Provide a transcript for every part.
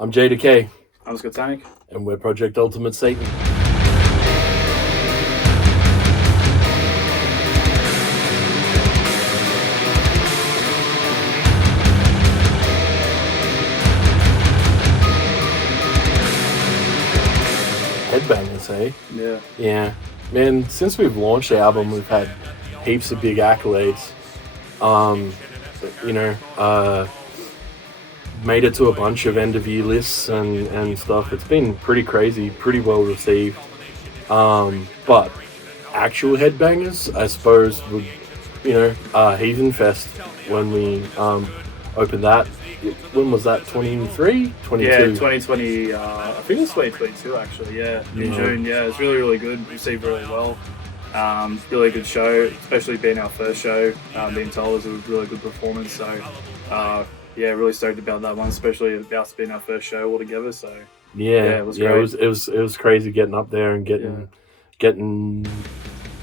I'm JDecay. I'm Scottanic. And we're Project Ultimate Satan. Headbangers, eh? Yeah. Yeah. Man, since we've launched the album, we've had heaps of big accolades. Made it to a bunch of end-of-year lists and stuff. It's been pretty crazy, pretty well received. But actual Headbangers, I suppose, would, Heathen Fest, when we opened that. When was that? 23? 22? Yeah, 2020. I think it was 2022 actually. Yeah, in June. Yeah, it's really, really good. Received really well. Really good show, especially being our first show. Being told it was a really good performance. So, yeah, really stoked about that one, especially us being our first show all together. So, it was great. It was crazy getting up there and getting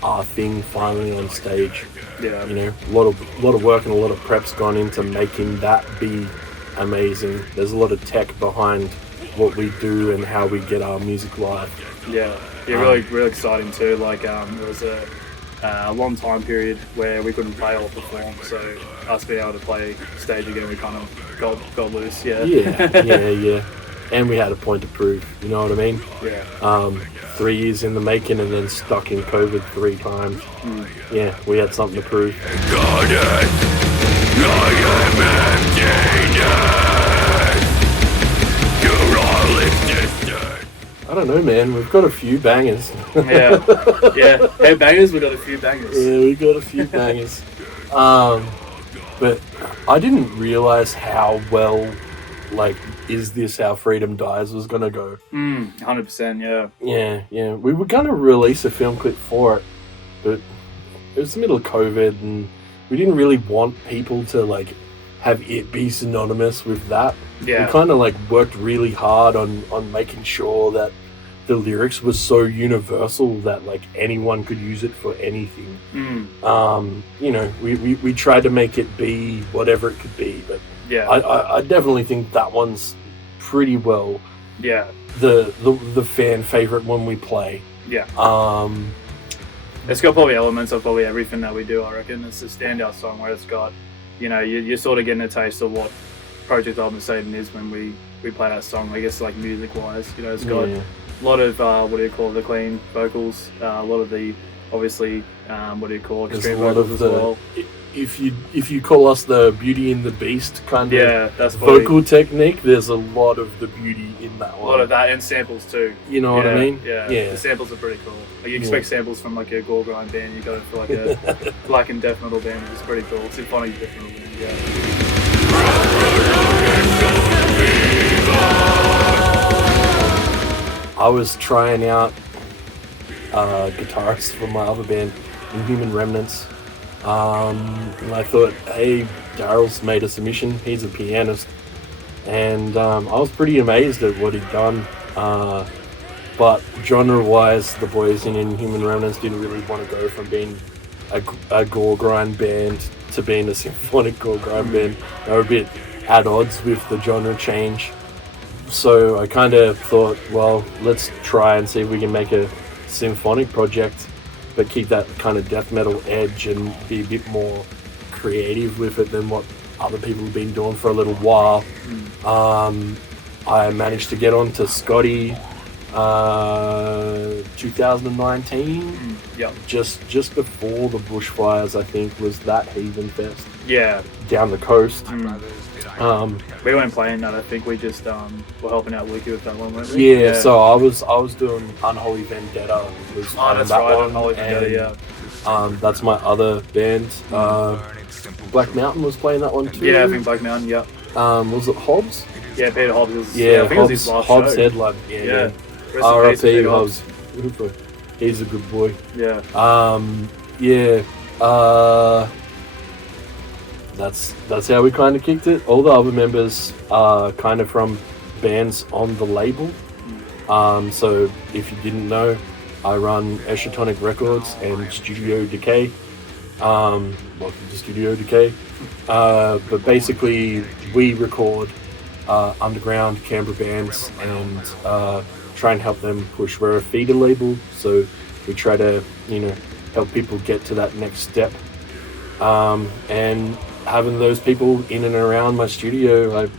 our thing finally on stage. Yeah, a lot of work and a lot of prep's gone into making that be amazing. There's a lot of tech behind what we do and how we get our music live. Yeah, really exciting too. Like, there was a long time period where we couldn't play or perform, so us being able to play stage again, we kind of got loose. Yeah. And we had a point to prove, you know what I mean? Yeah. 3 years in the making and then stuck in COVID 3 times. Yeah, we had something to prove. I don't know, man. We've got a few bangers. Yeah. Headbangers, we got a few bangers. Yeah, we got a few bangers. But I didn't realize how well, Is This How Freedom Dies was gonna go. 100%, yeah. Yeah. We were gonna release a film clip for it, but it was the middle of COVID, and we didn't really want people to have it be synonymous with that. Yeah. We kind of worked really hard on making sure that the lyrics were so universal that anyone could use it for anything. We tried to make it be whatever it could be, but yeah, I definitely think that one's pretty well the fan favorite when we play. Yeah. It's got probably elements of probably everything that we do, I reckon. It's a standout song where it's got, you're sort of getting a taste of what Project Ultimate Satan is when we play that song, I guess, music wise. It's got a lot of the clean vocals, a lot of the obviously extreme vocals as well. If you call us the Beauty and the Beast kind of that's vocal technique, there's a lot of the beauty in that one. A lot of that, and samples too. You know what I mean? Yeah. The samples are pretty cool. You expect samples from a gore grind band, you got it for a blackened death metal band, which is pretty cool. Symphonic death metal band, I was trying out guitarist for my other band, Inhuman Remnants. And I thought, hey, Daryl's made a submission, he's a pianist, and I was pretty amazed at what he'd done, but genre-wise, the boys in Inhuman Remnants didn't really want to go from being a gore grind band to being a symphonic gore grind band. They were a bit at odds with the genre change, so I kind of thought, well, let's try and see if we can make a symphonic project, but keep that kind of death metal edge and be a bit more creative with it than what other people have been doing for a little while. I managed to get on to Scotty 2019. Just before the bushfires, I think, was that Heathen Fest. Yeah. Down the coast. We weren't playing that. I think we just were helping out Wiki with that one, weren't we? Yeah. So I was doing Unholy Vendetta. That's right. One, Unholy Vendetta. That's my other band. Black Mountain was playing that one too. Yeah, I think Black Mountain. Yeah. Was it Hobbs? Yeah, Peter Hobbs was. Yeah, I think it was his last Hobbs show. headline. Yeah. R.I.P. Hobbs. He's a good boy. Yeah. That's how we kind of kicked it. All the other members are kind of from bands on the label. So if you didn't know, I run Scottanic Records and Studio Decay. Welcome to Studio Decay. But basically, we record underground Canberra bands and try and help them push. We're a feeder label, so we try to, help people get to that next step. And having those people in and around my studio, I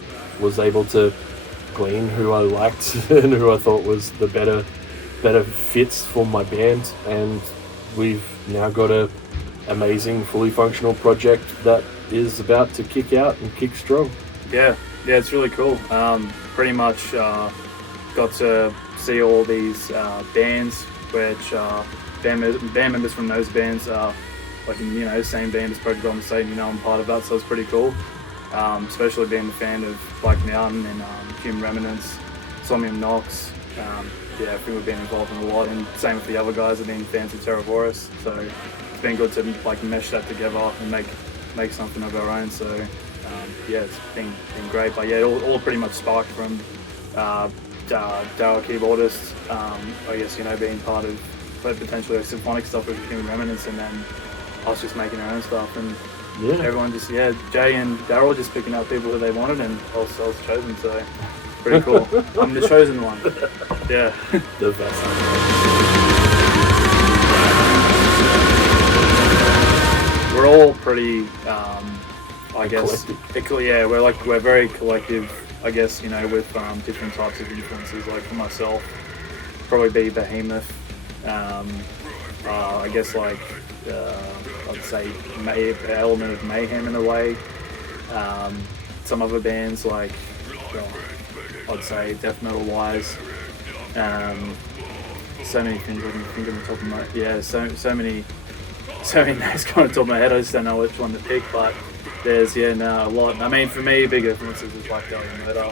was able to glean who I liked and who I thought was the better fits for my band. And we've now got a amazing, fully functional project that is about to kick out and kick strong. Yeah, it's really cool. Pretty much got to see all these bands, which band members from those bands are like in, same band as Project Ultimate Satan. I'm part of that, so it's pretty cool. Especially being a fan of Black Mountain and Human Remnants, Somnium Nox. I think we've been involved in a lot, and same with the other guys have been fans of Terravoris. So it's been good to like mesh that together and make something of our own. So it's been great. But it all pretty much sparked from Daryl keyboardist. I guess being part of potentially symphonic stuff with Human Remnants, and then us just making our own stuff, and everyone just Jay and Daryl just picking out people who they wanted, and I was chosen. So pretty cool. I'm the chosen one. Yeah. The best. We're all pretty, I guess. We're very collective. I guess with different types of influences. Like for myself, probably be Behemoth. I guess I'd say an element of mayhem in a way. Some other bands I'd say death metal wise. So many things I can think of on the top of my so many names going on the top of my head. I just don't know which one to pick, but there's a lot. I mean, for me, big influences is Black Dahlia Murder.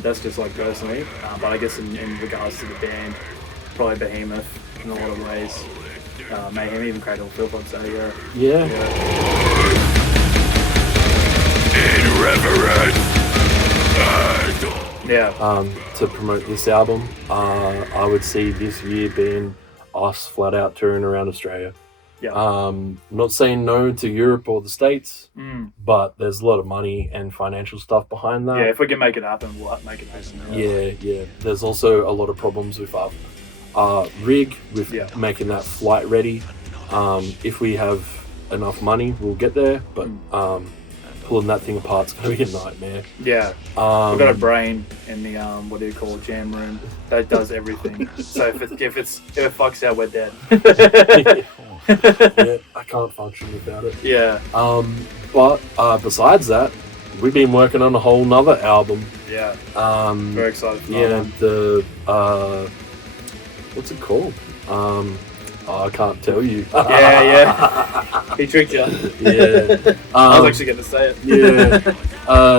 That's just personally, but I guess in regards to the band, probably Behemoth in a lot of ways. Mayhem, even Cradle of Filth, I'd say. Yeah. To promote this album, I would see this year being us flat out touring around Australia. Not saying no to Europe or the States, but there's a lot of money and financial stuff behind that. Yeah, if we can make it happen, we'll make it happen. Yeah. There's also a lot of problems with our rig, with making that flight ready. If we have enough money, we'll get there, but pulling that thing apart's going to be a nightmare. Yeah. We've got a brain in the, jam room that does everything. So if it fucks out, we're dead. I can't function without it. Yeah. But besides that, we've been working on a whole nother album. Yeah. Very excited for that. What's it called? I can't tell you. Yeah. He tricked you. Yeah. I was actually going to say it. Yeah.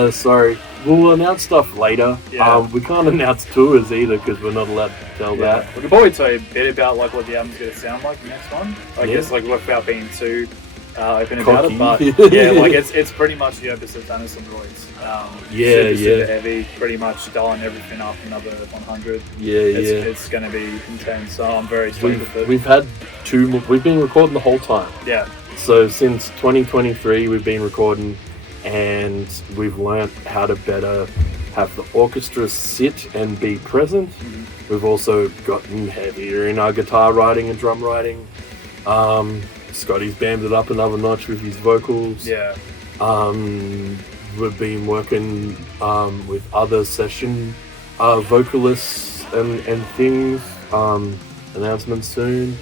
Sorry. We'll announce stuff later. Yeah. We can't announce tours either because we're not allowed to tell that. We can probably tell you a bit about what the album's going to sound like the next one. I guess without being too open about it, but it's pretty much the Opus Satanas and Royds. Super heavy, pretty much dialing everything up another 100. It's going to be intense. So I'm very stoked with it. We've been recording the whole time. Yeah. So since 2023, we've been recording, and we've learnt how to better have the orchestra sit and be present. Mm-hmm. We've also gotten heavier in our guitar writing and drum writing. Scotty's bammed it up another notch with his vocals. Yeah. We've been working with other session vocalists and things. Announcements soon.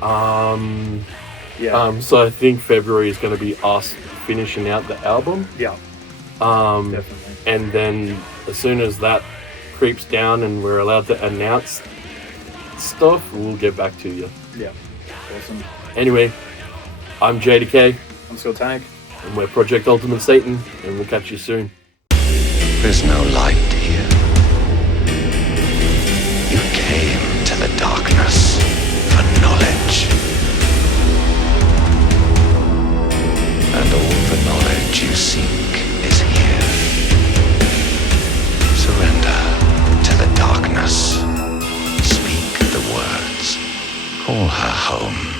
So I think February is going to be us finishing out the album. Yeah. Definitely. And then as soon as that creeps down and we're allowed to announce stuff, we'll get back to you. Yeah. Awesome. Anyway, I'm JDecay. I'm Scottanic. And we're Project Ultimate Satan, and we'll catch you soon. There's no light here. You came to the darkness for knowledge. And all the knowledge you seek is here. Surrender to the darkness. Speak the words. Call her home.